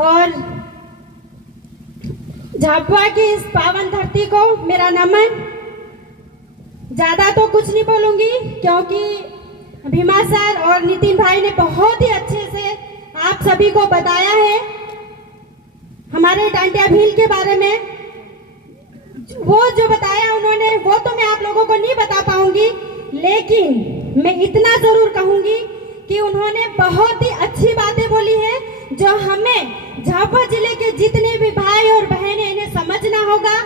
और झाबुआ की इस पावन धरती को मेरा नमन। ज्यादा तो कुछ नहीं बोलूंगी क्योंकि भीमा सर और नितिन भाई ने बहुत ही अच्छे से आप सभी को बताया है हमारे डांडिया भील के बारे में। वो जो बताया उन्होंने वो तो मैं आप लोगों को नहीं बता पाऊंगी, लेकिन मैं इतना जरूर कहूंगी कि उन्होंने बहुत ही अच्छी बातें बोली है जो हमें झाबुआ जिले के जितने भी भाई और बहनें इन्हें समझना होगा।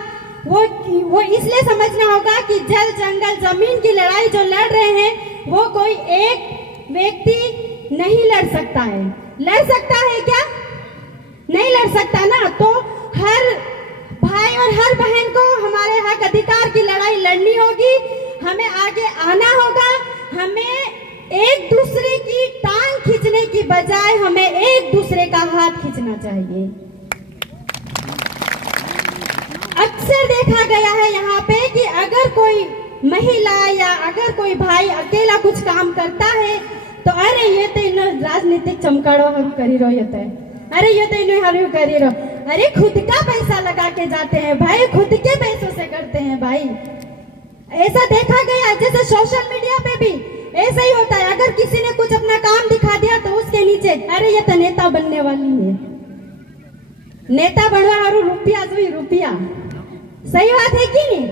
वो इसलिए समझना होगा कि जल जंगल जमीन की लड़ाई जो लड़ रहे हैं वो कोई एक व्यक्ति नहीं लड़ सकता है। लड़ सकता है क्या? नहीं लड़ सकता ना। तो हर भाई और हर बहन को हमारे हक अधिकार की लड़ाई लड़नी होगी, हमें आगे आना होगा। हमें एक दूसरे की टांग खींचने की बजाय हमें एक दूसरे का हाथ खींचना चाहिए। अक्सर देखा गया है यहाँ पे कि अगर कोई महिला या अगर कोई भाई अकेला कुछ काम करता है तो अरे ये तो इन राजनीतिक चमकाड़ो हम करी रहो, ये तो अरे ये तो इन हर करी रहो। अरे खुद का पैसा लगा के जाते हैं भाई, खुद के पैसों से करते हैं भाई। ऐसा देखा गया जैसे सोशल मीडिया पे भी ऐसा ही होता है। अगर किसी ने कुछ अपना काम दिखा दिया तो उसके नीचे अरे ये तो नेता बनने वाली है, नेता बनवा और रुपया जो रुपया। सही बात है कि नहीं?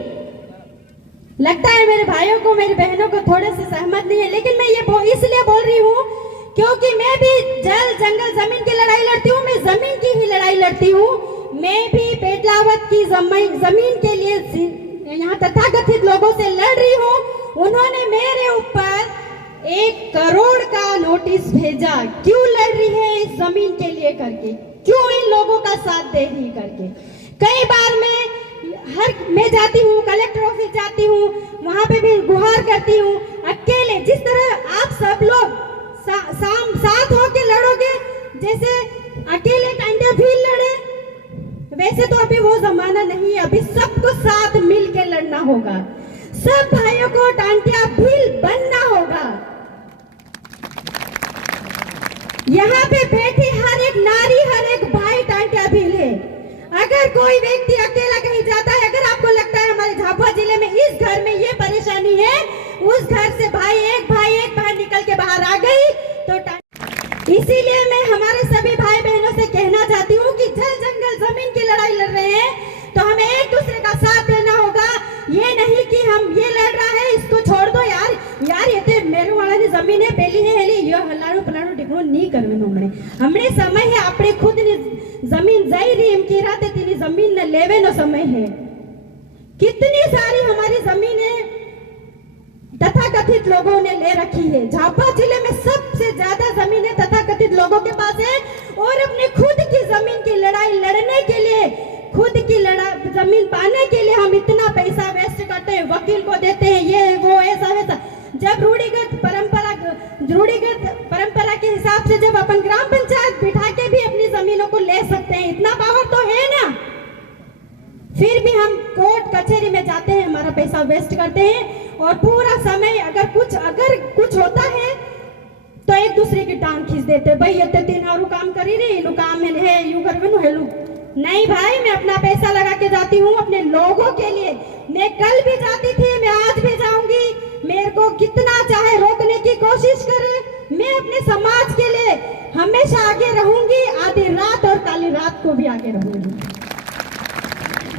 लगता है मेरे भाइयों को मेरी बहनों को थोड़े से सहमत नहीं है, लेकिन मैं ये इसलिए बोल रही हूँ क्योंकि मैं भी जल जंगल जमीन की लड़ाई लड़ती हूँ, मैं जमीन की ही लड़ाई लड़ती हूँ। मैं भी पेटलावत की जमीन के लिए यहाँ तथाकथित लोगों से लड़ रही हूँ। उन्होंने मेरे ऊपर 1 करोड़ का नोटिस भेजा, क्यों लड़ रही है इस जमीन के लिए करके, क्यों इन लोगों का साथ दे रही करके। कई बार मैं जाती हूँ, कलेक्टर ऑफिस जाती हूँ, वहां पे भी गुहार करती हूँ अकेले। जिस तरह आप सब लोग साथ होके लड़ोगे, जैसे अकेले डांडिया भील लड़े, वैसे तो अभी वो जमाना नहीं है। अभी सबको साथ मिल के लड़ना होगा, सब भाइयों को डांडिया भील बनना होगा। यहाँ पे बैठी हर एक नारी, हर एक भाई डांडिया भील है। अगर कोई व्यक्ति अकेला कहीं जाता है, अगर आपको लगता है हमारे झाबुआ जिले में इस घर में ये परेशानी है, उस घर से भाई एक बहन निकल के बाहर आ गई तो इसीलिए मैं हमारे सभी भाई बहनों से कहना चाहती हूँ कि जल जंगल जमीन की लड़ाई लड़ रहे हैं तो हमें एक दूसरे का साथ देना होगा। ये नहीं कि हम ये लड़ रहा है इसको छोड़ दो यार ये तो मेरे वाला ने जमीन है पहली है हेली ये हल्लाड़ो पलाड़ो टिकड़ो नहीं करवे हमने समय है આપણે खुद ની जमीन જઈ રહી એમ કે રાતે તેની जमीन ને લેવેનો समय है। कितनी सारी हमारी जमीनें तथाकथित लोगों ने ले रखी है। झाबुआ जिले में सबसे ज्यादा जमीनें तथाकथित लोगों के पास है और अपने खुद की जमीन की लड़ाई लड़ने के लिए, खुद की जमीन पाने के लिए हम इतना पैसा वेस्ट करते हैं, वकील को देते हैं, ये वो ऐसा वैसा। जब रूढ़िगत परंपरा के हिसाब से जब अपन ग्राम पंचायत बिठा के भी अपनी जमीनों को ले सकते हैं, इतना पावर तो है ना, फिर भी हम कोर्ट कचहरी में जाते हैं, हमारा पैसा वेस्ट करते हैं और पूरा समय अगर कुछ होता है तो एक दूसरे की टांग खींच देते हैं। भाई ये तीन और काम करी रही लो काम है यू करवे हेलू। नहीं भाई, मैं अपना पैसा लगा के जाती हूँ अपने लोगों के लिए। मैं कल भी जाती थी, मैं आज भी जाऊंगी। मेरे को कितना चाहे रोकने की कोशिश करे, मैं अपने समाज के लिए हमेशा आगे रहूंगी, आधी रात और काली रात को भी आगे रहूंगी।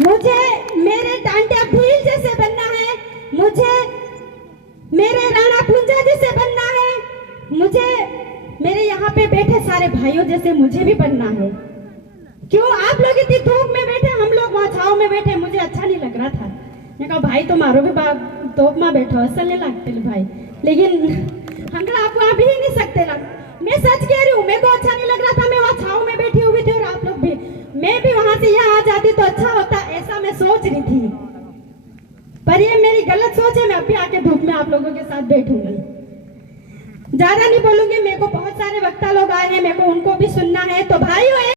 मुझे मेरे डांडिया भील जैसे बनना है, मुझे मेरे राणा कुंजा जैसे बनना है, मुझे मेरे यहाँ पे बैठे सारे भाइयों जैसे मुझे भी बनना है। क्यों आप लोग इतनी धूप में बैठे, हम लोग वहाँ छाव में बैठे, मुझे अच्छा नहीं लग रहा था। मैं कहा भाई तुम्हारो भी धूप में बैठो असल नहीं लगते भाई, लेकिन हम आप वहाँ भी नहीं सकते ना। मैं सच कह रही हूँ, मेरे को अच्छा नहीं लग रहा था, मैं वहाँ छाव में बैठी हुई थी और आप लोग भी, मैं भी वहां से यहाँ आ जाती तो अच्छा होता, ऐसा मैं सोच रही थी। पर ये मेरी गलत सोच है, मैं अभी आके धूप में आप लोगों के साथ बैठूंगी। ज्यादा नहीं बोलूंगी, मेरे को बहुत सारे वक्ता लोग आए हैं, मेरे को उनको भी सुनना है। तो भाइयों